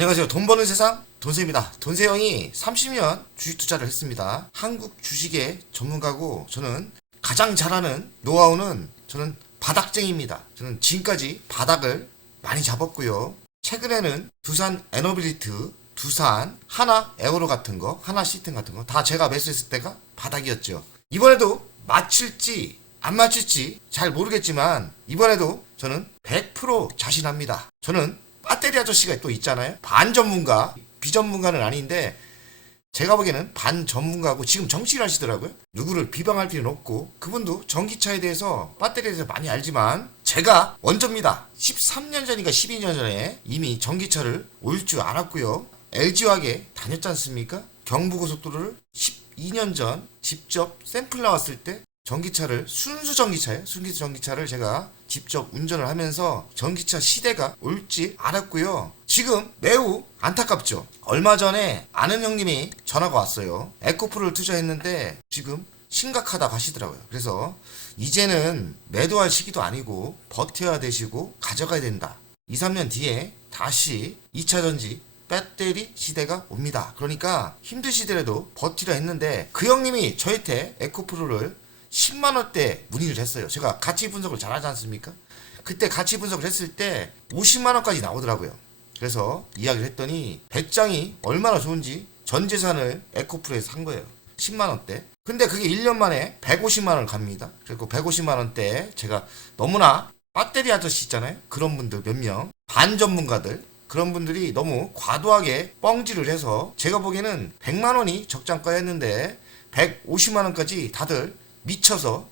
안녕하세요. 돈 버는 세상 돈세입니다. 돈세형이 30년 주식 투자를 했습니다. 한국 주식의 전문가고 저는 가장 잘하는 노하우는 저는 바닥쟁이입니다. 저는 지금까지 바닥을 많이 잡았고요. 최근에는 두산 에너빌리트, 두산, 하나 에어로 같은 거, 하나 시스템 같은 거 다 제가 매수했을 때가 바닥이었죠. 이번에도 맞출지 안 맞출지 잘 모르겠지만 이번에도 저는 100% 자신합니다. 저는 배터리 아저씨가 또 있잖아요. 반 전문가, 비전문가는 아닌데 제가 보기에는 반 전문가고 지금 정치를 하시더라고요. 누구를 비방할 필요는 없고 그분도 전기차에 대해서 배터리에 대해서 많이 알지만 제가 원조입니다. 13년 전인가 12년 전에 이미 전기차를 올 줄 알았고요. LG화학에 다녔지 않습니까? 경부고속도로를 12년 전 직접 샘플 나왔을 때 전기차를 순수 전기차를 제가 직접 운전을 하면서 전기차 시대가 올지 알았고요. 지금 매우 안타깝죠. 얼마 전에 아는 형님이 전화가 왔어요. 에코프로를 투자했는데 지금 심각하다고 하시더라고요. 그래서 이제는 매도할 시기도 아니고 버텨야 되시고 가져가야 된다. 2, 3년 뒤에 다시 2차전지 배터리 시대가 옵니다. 그러니까 힘드시더라도 버티라 했는데 그 형님이 저한테 에코프로를 10만원대 문의를 했어요. 제가 가치 분석을 잘하지 않습니까? 그때 가치 분석을 했을 때 50만원까지 나오더라고요. 그래서 이야기를 했더니 배짱이 얼마나 좋은지 전 재산을 에코프로에서 산 거예요. 10만원대. 근데 그게 1년 만에 150만원 갑니다. 그리고 150만원대 제가 너무나 배터리 아저씨 있잖아요. 그런 분들 몇 명, 반전문가들 그런 분들이 너무 과도하게 뻥질을 해서 제가 보기에는 100만원이 적장가였는데 150만원까지 다들 미쳐서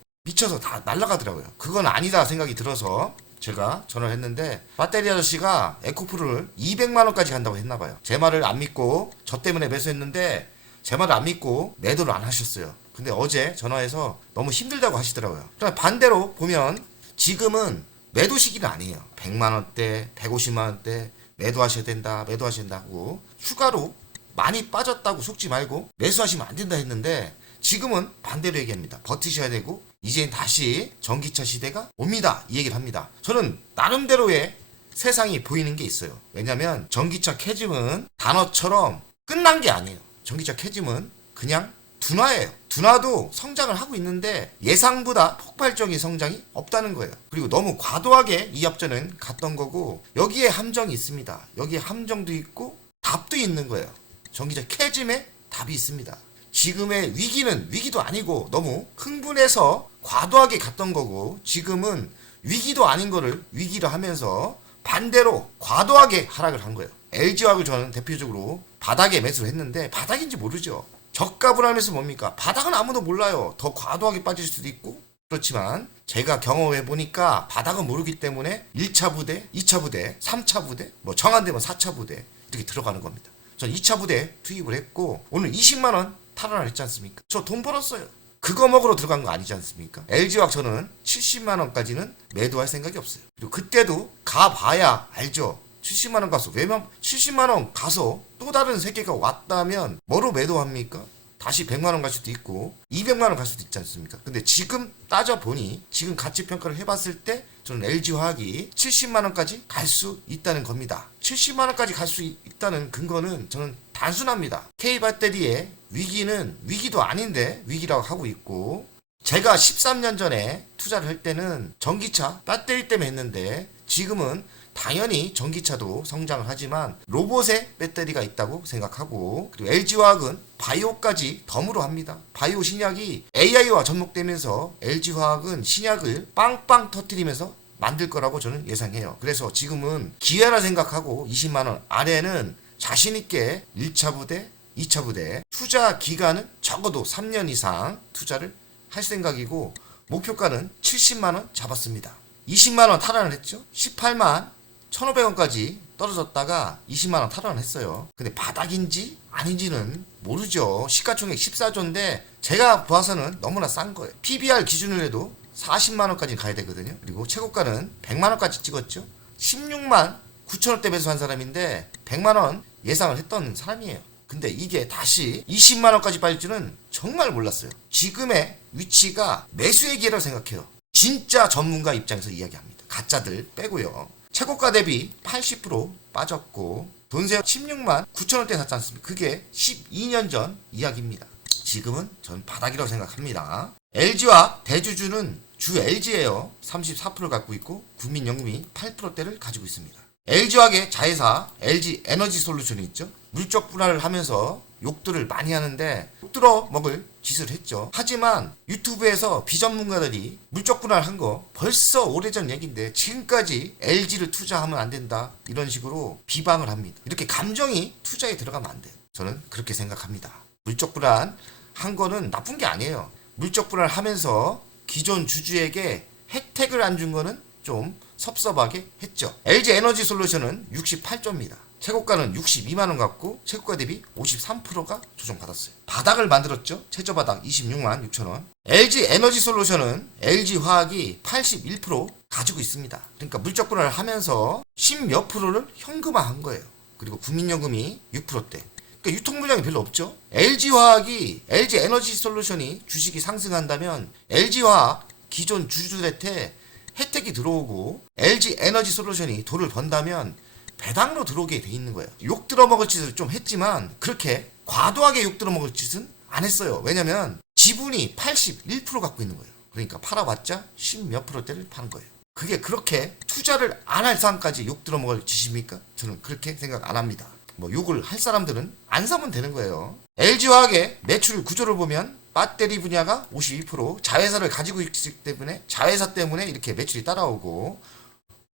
다 날아가더라고요. 그건 아니다 생각이 들어서 제가 전화를 했는데 배터리 아저씨가 에코프로를 200만원까지 간다고 했나봐요. 제 말을 안 믿고 저 때문에 매수했는데 제 말을 안 믿고 매도를 안 하셨어요. 근데 어제 전화해서 너무 힘들다고 하시더라고요. 그러나 반대로 보면 지금은 매도 시기는 아니에요. 100만원대 150만원대 매도하셔야 된다 하고 추가로 많이 빠졌다고 속지 말고 매수하시면 안 된다 했는데 지금은 반대로 얘기합니다. 버티셔야 되고 이젠 다시 전기차 시대가 옵니다. 이 얘기를 합니다. 저는 나름대로의 세상이 보이는 게 있어요. 왜냐면 전기차 캐즘은 단어처럼 끝난 게 아니에요. 전기차 캐즘은 그냥 둔화예요. 둔화도 성장을 하고 있는데 예상보다 폭발적인 성장이 없다는 거예요. 그리고 너무 과도하게 이 업전은 갔던 거고 여기에 함정이 있습니다. 여기에 함정도 있고 답도 있는 거예요. 전기차 캐즘에 답이 있습니다. 지금의 위기는 위기도 아니고 너무 흥분해서 과도하게 갔던 거고 지금은 위기도 아닌 거를 위기로 하면서 반대로 과도하게 하락을 한 거예요. LG화학을 저는 대표적으로 바닥에 매수를 했는데 바닥인지 모르죠. 저가 불안해서 뭡니까? 바닥은 아무도 몰라요. 더 과도하게 빠질 수도 있고 그렇지만 제가 경험해 보니까 바닥은 모르기 때문에 1차 부대, 2차 부대, 3차 부대, 뭐 정한되면 4차 부대 이렇게 들어가는 겁니다. 전 2차 부대 투입을 했고 오늘 20만원 탈환을 했지 않습니까? 저 돈 벌었어요. 그거 먹으러 들어간 거 아니지 않습니까? LG화학 저는 70만원까지는 매도할 생각이 없어요. 그리고 그때도 가봐야 알죠. 70만원 가서 왜냐면 70만원 가서 또 다른 세계가 왔다면 뭐로 매도합니까? 다시 100만원 갈 수도 있고 200만원 갈 수도 있지 않습니까? 근데 지금 따져보니 지금 가치평가를 해봤을 때 저는 LG화학이 70만원까지 갈 수 있다는 겁니다. 70만원까지 갈 수 있다는 근거는 저는 단순합니다. K배터리의 위기는 위기도 아닌데 위기라고 하고 있고 제가 13년 전에 투자를 할 때는 전기차 배터리 때문에 했는데 지금은 당연히 전기차도 성장을 하지만 로봇의 배터리가 있다고 생각하고 그리고 LG화학은 바이오까지 덤으로 합니다. 바이오 신약이 AI와 접목되면서 LG화학은 신약을 빵빵 터뜨리면서 만들 거라고 저는 예상해요. 그래서 지금은 기회라 생각하고 20만원 아래는 자신있게 1차 부대, 2차 부대 투자 기간은 적어도 3년 이상 투자를 할 생각이고 목표가는 70만원 잡았습니다. 20만원 탈환을 했죠. 18만 1,500원까지 떨어졌다가 20만원 탈환을 했어요. 근데 바닥인지 아닌지는 모르죠. 시가총액 14조인데 제가 봐서는 너무나 싼 거예요. PBR 기준으로 해도 40만원까지 가야 되거든요. 그리고 최고가는 100만원까지 찍었죠. 16만 9천원대 매수한 사람인데 100만원 예상을 했던 사람이에요. 근데 이게 다시 20만원까지 빠질 줄은 정말 몰랐어요. 지금의 위치가 매수의 기회라고 생각해요. 진짜 전문가 입장에서 이야기합니다. 가짜들 빼고요. 최고가 대비 80% 빠졌고 돈세영 16만 9천원대 샀지 않습니까? 그게 12년 전 이야기입니다. 지금은 전 바닥이라고 생각합니다. LG와 대주주는 주 LG예요. 34% 갖고 있고 국민연금이 8%대를 가지고 있습니다. LG화학의 자회사 LG 에너지 솔루션이 있죠. 물적 분할을 하면서 욕들을 많이 하는데 욕들어 먹을 짓을 했죠. 하지만 유튜브에서 비전문가들이 물적 분할한 거 벌써 오래전 얘기인데 지금까지 LG를 투자하면 안 된다 이런 식으로 비방을 합니다. 이렇게 감정이 투자에 들어가면 안 돼요. 저는 그렇게 생각합니다. 물적 분할 한 거는 나쁜 게 아니에요. 물적 분할 하면서 기존 주주에게 혜택을 안 준 거는 좀 섭섭하게 했죠. LG 에너지 솔루션은 68조입니다. 최고가는 62만원 같고 최고가 대비 53%가 조정받았어요. 바닥을 만들었죠. 최저 바닥 26만 6천원. LG 에너지 솔루션은 LG 화학이 81% 가지고 있습니다. 그러니까 물적 분할을 하면서 10몇 프로를 현금화한 거예요. 그리고 국민연금이 6%대. 그러니까 유통 물량이 별로 없죠. LG 화학이 LG 에너지 솔루션이 주식이 상승한다면 LG 화학 기존 주주들한테 혜택이 들어오고 LG 에너지 솔루션이 돈을 번다면 배당으로 들어오게 돼 있는 거예요. 욕 들어먹을 짓을 좀 했지만 그렇게 과도하게 욕 들어먹을 짓은 안 했어요. 왜냐면 지분이 81% 갖고 있는 거예요. 그러니까 팔아봤자 10몇 프로대를 파는 거예요. 그게 그렇게 투자를 안 할 사람까지 욕 들어먹을 짓입니까? 저는 그렇게 생각 안 합니다. 뭐 욕을 할 사람들은 안 사면 되는 거예요. LG화학의 매출 구조를 보면 배터리 분야가 52%, 자회사를 가지고 있기 때문에 자회사 때문에 이렇게 매출이 따라오고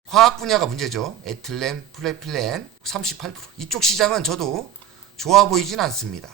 화학 분야가 문제죠. 에틸렌, 플레필렌 38%. 이쪽 시장은 저도 좋아 보이진 않습니다.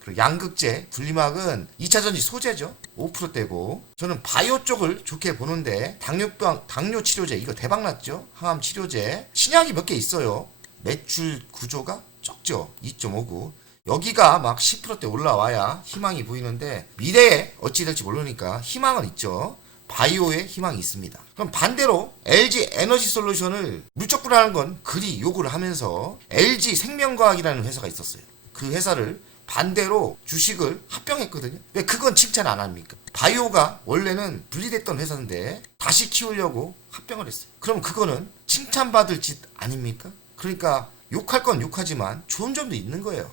그리고 양극재, 분리막은 2차전지 소재죠. 5%대고 저는 바이오 쪽을 좋게 보는데 당뇨병, 당뇨 치료제 이거 대박났죠. 항암 치료제 신약이 몇 개 있어요. 매출 구조가 적죠. 2.59. 여기가 막 10%대 올라와야 희망이 보이는데 미래에 어찌 될지 모르니까 희망은 있죠. 바이오에 희망이 있습니다. 그럼 반대로 LG 에너지 솔루션을 물적 분할하는 건 그리 요구를 하면서 LG 생명과학이라는 회사가 있었어요. 그 회사를 반대로 주식을 합병했거든요. 왜 그건 칭찬 안 합니까? 바이오가 원래는 분리됐던 회사인데 다시 키우려고 합병을 했어요. 그럼 그거는 칭찬받을 짓 아닙니까? 그러니까 욕할 건 욕하지만 좋은 점도 있는 거예요.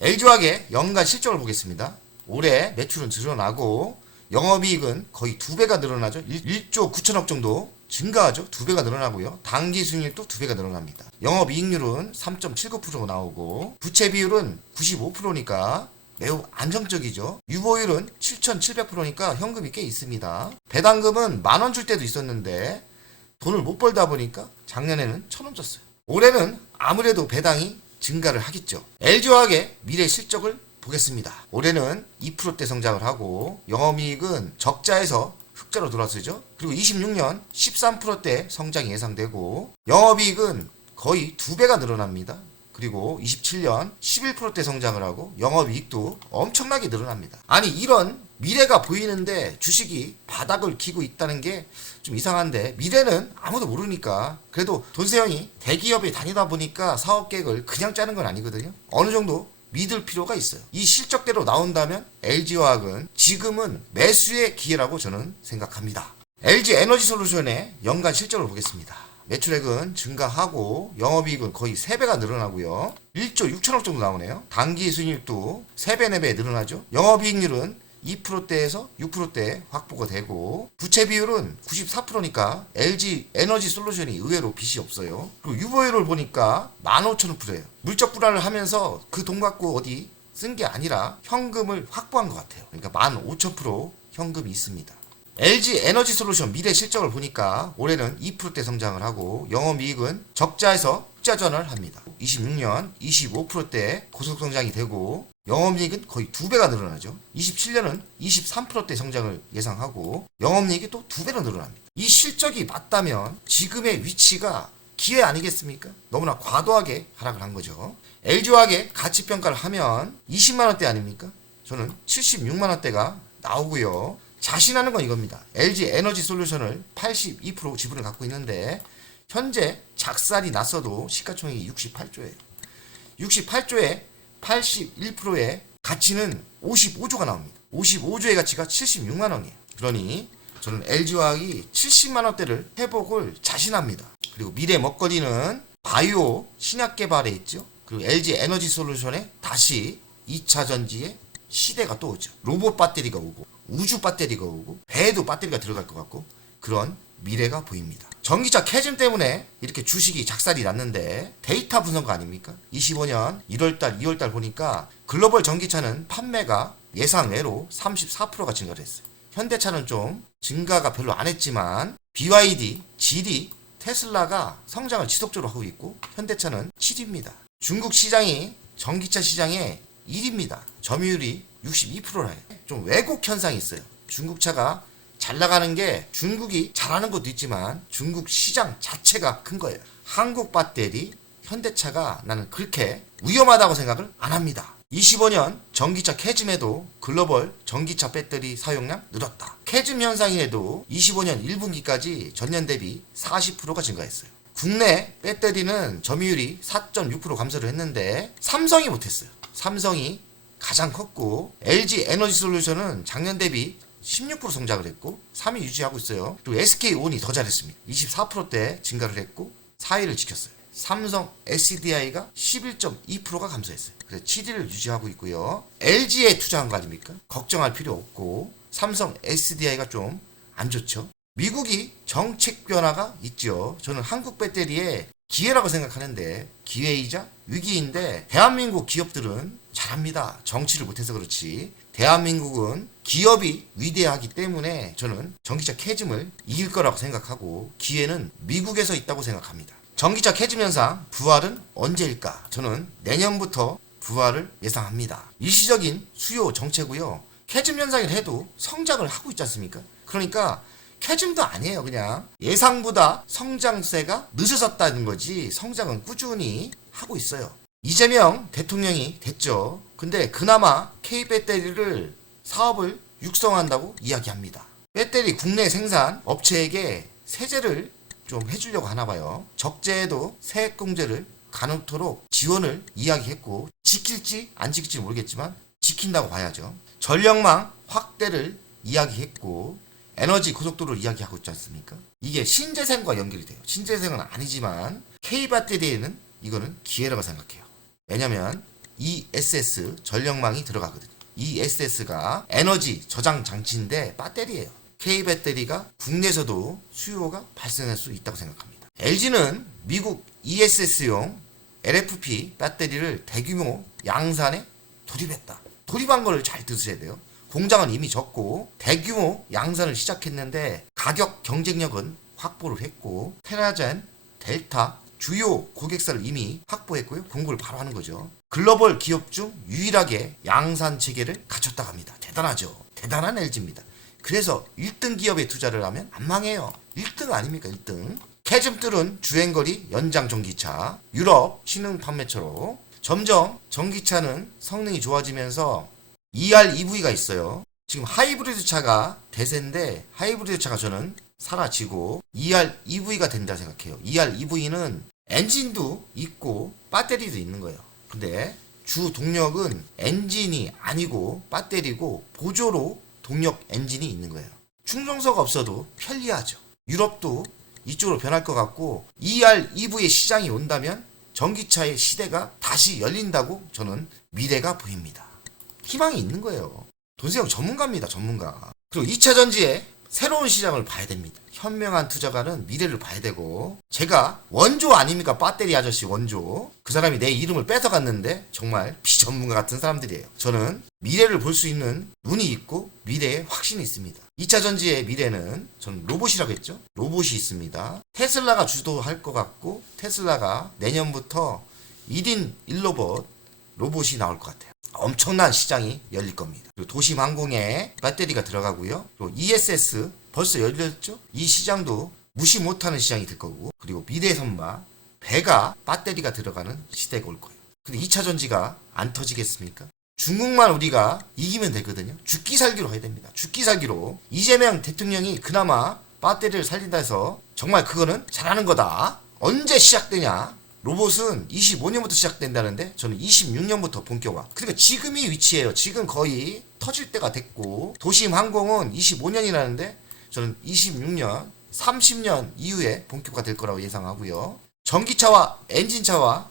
LG화학의 연간 실적을 보겠습니다. 올해 매출은 늘어나고 영업이익은 거의 2배가 늘어나죠. 1조 9천억 정도 증가하죠. 2배가 늘어나고요. 당기 수익률도 2배가 늘어납니다. 영업이익률은 3.79% 나오고 부채 비율은 95%니까 매우 안정적이죠. 유보율은 7,700%니까 현금이 꽤 있습니다. 배당금은 10,000원 줄 때도 있었는데 돈을 못 벌다 보니까 작년에는 1,000원 줬어요. 올해는 아무래도 배당이 증가를 하겠죠. LG화학의 미래 실적을 보겠습니다. 올해는 2%대 성장을 하고 영업이익은 적자에서 흑자로 돌아서죠. 그리고 26년 13%대 성장이 예상되고 영업이익은 거의 2배가 늘어납니다. 그리고 27년 11%대 성장을 하고 영업이익도 엄청나게 늘어납니다. 아니 이런 미래가 보이는데 주식이 바닥을 기고 있다는 게 좀 이상한데 미래는 아무도 모르니까 그래도 돈세영이 대기업에 다니다 보니까 사업 계획을 그냥 짜는 건 아니거든요. 어느 정도 믿을 필요가 있어요. 이 실적대로 나온다면 LG화학은 지금은 매수의 기회라고 저는 생각합니다. LG 에너지 솔루션의 연간 실적을 보겠습니다. 매출액은 증가하고 영업이익은 거의 3배가 늘어나고요. 1조 6천억 정도 나오네요. 당기 수익률도 3배, 4배 늘어나죠. 영업이익률은 2%대에서 6%대 확보가 되고 부채 비율은 94%니까 LG 에너지 솔루션이 의외로 빚이 없어요. 그리고 유보율을 보니까 15,000%예요. 물적 분할을 하면서 그 돈 갖고 어디 쓴 게 아니라 현금을 확보한 것 같아요. 그러니까 15,000% 현금이 있습니다. LG 에너지 솔루션 미래 실적을 보니까 올해는 2%대 성장을 하고 영업이익은 적자에서 흑자전을 합니다. 26년 25%대 고속 성장이 되고 영업이익은 거의 2배가 늘어나죠. 27년은 23%대 성장을 예상하고 영업이익이 또 2배로 늘어납니다. 이 실적이 맞다면 지금의 위치가 기회 아니겠습니까? 너무나 과도하게 하락을 한 거죠. LG화학의 가치평가를 하면 20만원대 아닙니까? 저는 76만원대가 나오고요. 자신하는 건 이겁니다. LG 에너지 솔루션을 82% 지분을 갖고 있는데 현재 작살이 났어도 시가총액이 68조예요. 68조에 81%의 가치는 55조가 나옵니다. 55조의 가치가 76만 원이에요. 그러니 저는 LG화학이 70만 원대를 회복을 자신합니다. 그리고 미래 먹거리는 바이오 신약 개발에 있죠. 그리고 LG 에너지 솔루션에 다시 2차 전지의 시대가 또 오죠. 로봇 배터리가 오고 우주 배터리가 오고 배에도 배터리가 들어갈 것 같고 그런 미래가 보입니다. 전기차 캐즘 때문에 이렇게 주식이 작살이 났는데 데이터 분석가 아닙니까? 25년 1월달 2월달 보니까 글로벌 전기차는 판매가 예상외로 34%가 증가를 했어요. 현대차는 좀 증가가 별로 안 했지만 BYD, 지리, 테슬라가 성장을 지속적으로 하고 있고 현대차는 7위입니다. 중국 시장이 전기차 시장의 1위입니다. 점유율이 62%라 해요. 좀 왜곡 현상이 있어요. 중국 차가 잘 나가는 게 중국이 잘하는 것도 있지만 중국 시장 자체가 큰 거예요. 한국 배터리, 현대차가 나는 그렇게 위험하다고 생각을 안 합니다. 25년 전기차 캐즘에도 글로벌 전기차 배터리 사용량 늘었다. 캐즘 현상에도 25년 1분기까지 전년 대비 40%가 증가했어요. 국내 배터리는 점유율이 4.6% 감소를 했는데 삼성이 못했어요. 삼성이 가장 컸고 LG 에너지 솔루션은 작년 대비 16% 성장을 했고 3위 유지하고 있어요. 그리고 SK온이 더 잘했습니다. 24%대 증가를 했고 4위를 지켰어요. 삼성 SDI가 11.2%가 감소했어요. 그래서 7위를 유지하고 있고요. LG에 투자한 거 아닙니까? 걱정할 필요 없고 삼성 SDI가 좀 안 좋죠. 미국이 정책 변화가 있죠. 저는 한국 배터리의 기회라고 생각하는데 기회이자 위기인데 대한민국 기업들은 잘합니다. 정치를 못해서 그렇지. 대한민국은 기업이 위대하기 때문에 저는 전기차 캐즘을 이길 거라고 생각하고 기회는 미국에서 있다고 생각합니다. 전기차 캐즘 현상 부활은 언제일까? 저는 내년부터 부활을 예상합니다. 일시적인 수요 정체고요. 캐즘 현상을 해도 성장을 하고 있지 않습니까? 그러니까 캐즘도 아니에요. 그냥 예상보다 성장세가 늦어졌다는 거지 성장은 꾸준히 하고 있어요. 이재명 대통령이 됐죠. 근데 그나마 K배터리를 사업을 육성한다고 이야기합니다. 배터리 국내 생산 업체에게 세제를 좀 해주려고 하나 봐요. 적재에도 세액공제를 가능토록 지원을 이야기했고 지킬지 안 지킬지 모르겠지만 지킨다고 봐야죠. 전력망 확대를 이야기했고 에너지 고속도로를 이야기하고 있지 않습니까? 이게 신재생과 연결이 돼요. 신재생은 아니지만 K배터리에는 이거는 기회라고 생각해요. 왜냐면 ESS 전력망이 들어가거든요. ESS가 에너지 저장 장치인데 배터리예요. K배터리가 국내에서도 수요가 발생할 수 있다고 생각합니다. LG는 미국 ESS용 LFP 배터리를 대규모 양산에 도입했다. 도입한 거를 잘 들으셔야 돼요. 공장은 이미 적고 대규모 양산을 시작했는데 가격 경쟁력은 확보를 했고 테라젠, 델타 주요 고객사를 이미 확보했고요. 공급을 바로 하는 거죠. 글로벌 기업 중 유일하게 양산 체계를 갖췄다고 합니다. 대단하죠. 대단한 LG입니다. 그래서 1등 기업에 투자를 하면 안 망해요. 1등 아닙니까? 1등. 캐즘들은 주행거리 연장 전기차, 유럽 신흥 판매처로 점점 전기차는 성능이 좋아지면서 EREV가 있어요. 지금 하이브리드 차가 대세인데 하이브리드 차가 저는 사라지고 EREV가 된다 생각해요. EREV는 엔진도 있고 배터리도 있는 거예요. 근데 주 동력은 엔진이 아니고 배터리고 보조로 동력 엔진이 있는 거예요. 충전소가 없어도 편리하죠. 유럽도 이쪽으로 변할 것 같고 EREV의 시장이 온다면 전기차의 시대가 다시 열린다고 저는 미래가 보입니다. 희망이 있는 거예요. 돈세영 전문가입니다. 전문가. 그리고 2차 전지에 새로운 시장을 봐야 됩니다. 현명한 투자가는 미래를 봐야 되고 제가 원조 아닙니까? 배터리 아저씨 원조. 그 사람이 내 이름을 뺏어갔는데 정말 비전문가 같은 사람들이에요. 저는 미래를 볼 수 있는 눈이 있고 미래에 확신이 있습니다. 2차 전지의 미래는 저는 로봇이라고 했죠. 로봇이 있습니다. 테슬라가 주도할 것 같고 테슬라가 내년부터 1인 1로봇 로봇이 나올 것 같아요. 엄청난 시장이 열릴 겁니다. 그리고 도심항공에 배터리가 들어가고요. 그리고 ESS 벌써 열렸죠? 이 시장도 무시 못하는 시장이 될 거고 그리고 미래 선박 배가 배터리가 들어가는 시대가 올 거예요. 근데 2차 전지가 안 터지겠습니까? 중국만 우리가 이기면 되거든요. 죽기 살기로 해야 됩니다. 죽기 살기로. 이재명 대통령이 그나마 배터리를 살린다 해서 정말 그거는 잘하는 거다. 언제 시작되냐? 로봇은 25년부터 시작된다는데 저는 26년부터 본격화. 그러니까 지금이 위치예요. 지금 거의 터질 때가 됐고 도심 항공은 25년이라는데 저는 26년, 30년 이후에 본격화 될 거라고 예상하고요. 전기차와 엔진차와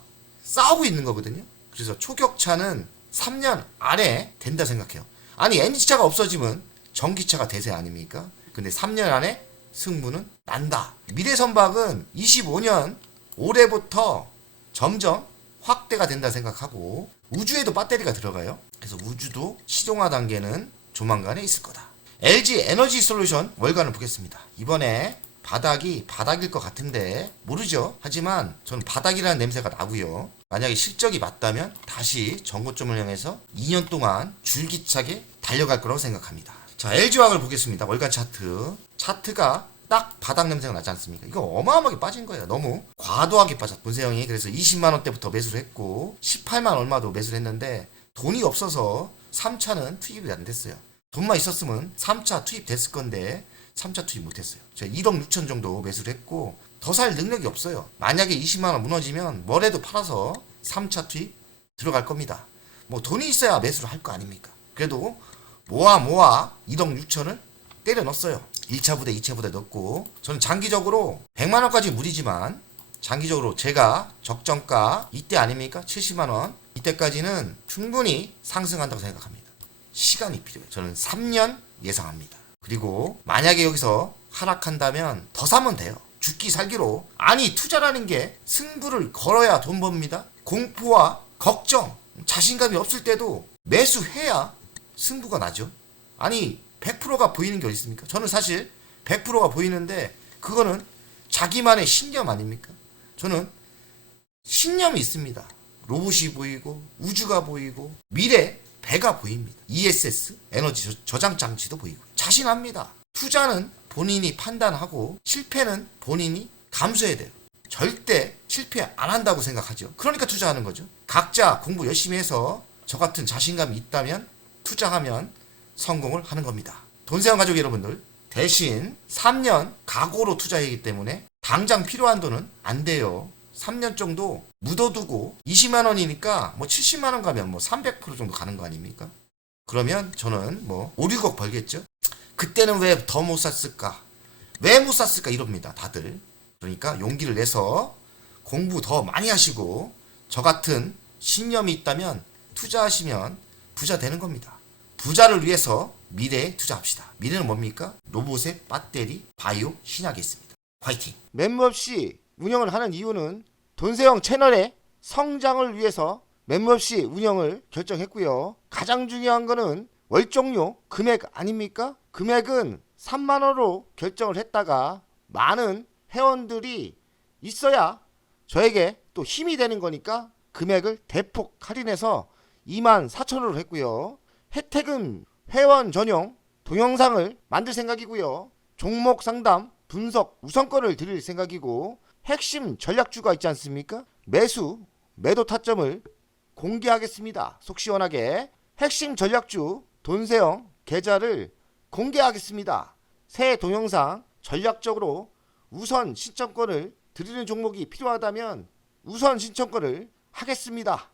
싸우고 있는 거거든요. 그래서 초격차는 3년 안에 된다 생각해요. 아니 엔진차가 없어지면 전기차가 대세 아닙니까? 근데 3년 안에 승부는 난다. 미래선박은 25년 올해부터 점점 확대가 된다 생각하고 우주에도 배터리가 들어가요. 그래서 우주도 시동화 단계는 조만간에 있을 거다. LG 에너지 솔루션 월간을 보겠습니다. 이번에 바닥이 바닥일 것 같은데 모르죠. 하지만 저는 바닥이라는 냄새가 나고요. 만약에 실적이 맞다면 다시 전고점을 향해서 2년 동안 줄기차게 달려갈 거라고 생각합니다. 자, LG화학을 보겠습니다. 월간 차트. 차트가 딱 바닥 냄새가 나지 않습니까? 이거 어마어마하게 빠진 거예요. 너무 과도하게 빠졌. 본세형이 그래서 20만원 때부터 매수를 했고 18만 얼마도 매수를 했는데 돈이 없어서 3차는 투입이 안 됐어요. 돈만 있었으면 3차 투입됐을 건데 3차 투입 못했어요. 제가 1억 6천 정도 매수를 했고 더 살 능력이 없어요. 만약에 20만원 무너지면 뭐래도 팔아서 3차 투입 들어갈 겁니다. 뭐 돈이 있어야 매수를 할 거 아닙니까? 그래도 모아 1억 6천을 때려 넣었어요. 1차 부대 2차 부대 넣고 저는 장기적으로 100만원까지 무리지만 장기적으로 제가 적정가 이때 아닙니까? 70만원 이때까지는 충분히 상승한다고 생각합니다. 시간이 필요해요. 저는 3년 예상합니다. 그리고 만약에 여기서 하락한다면 더 사면 돼요. 죽기 살기로. 아니 투자라는 게 승부를 걸어야 돈 법니다. 공포와 걱정, 자신감이 없을 때도 매수해야 승부가 나죠. 아니 100%가 보이는 게 어디 있습니까? 저는 사실 100%가 보이는데 그거는 자기만의 신념 아닙니까? 저는 신념이 있습니다. 로봇이 보이고 우주가 보이고 미래 배가 보입니다. ESS 에너지 저장 장치도 보이고 자신합니다. 투자는 본인이 판단하고 실패는 본인이 감수해야 돼요. 절대 실패 안 한다고 생각하죠. 그러니까 투자하는 거죠. 각자 공부 열심히 해서 저 같은 자신감이 있다면 투자하면 성공을 하는 겁니다. 돈세원 가족 여러분들, 대신 3년 각오로 투자하기 때문에 당장 필요한 돈은 안 돼요. 3년 정도 묻어두고 20만 원이니까 뭐 70만 원 가면 뭐 300% 정도 가는 거 아닙니까? 그러면 저는 뭐 5, 6억 벌겠죠? 그때는 왜 더 못 샀을까? 왜 못 샀을까? 이럽니다, 다들. 그러니까 용기를 내서 공부 더 많이 하시고 저 같은 신념이 있다면 투자하시면 부자 되는 겁니다. 부자를 위해서 미래에 투자합시다. 미래는 뭡니까? 로봇의 배터리, 바이오, 신약이 있습니다. 화이팅! 멤버없이 운영을 하는 이유는 돈세영 채널의 성장을 위해서 멤버없이 운영을 결정했고요. 가장 중요한 거는 월정료 금액 아닙니까? 금액은 3만원으로 결정을 했다가 많은 회원들이 있어야 저에게 또 힘이 되는 거니까 금액을 대폭 할인해서 24,000원으로 했고요. 혜택은 회원 전용 동영상을 만들 생각이고요. 종목 상담, 분석 우선권을 드릴 생각이고 핵심 전략주가 있지 않습니까? 매수, 매도 타점을 공개하겠습니다. 속 시원하게 핵심 전략주 돈세영 계좌를 공개하겠습니다. 새 동영상 전략적으로 우선 신청권을 드리는 종목이 필요하다면 우선 신청권을 하겠습니다.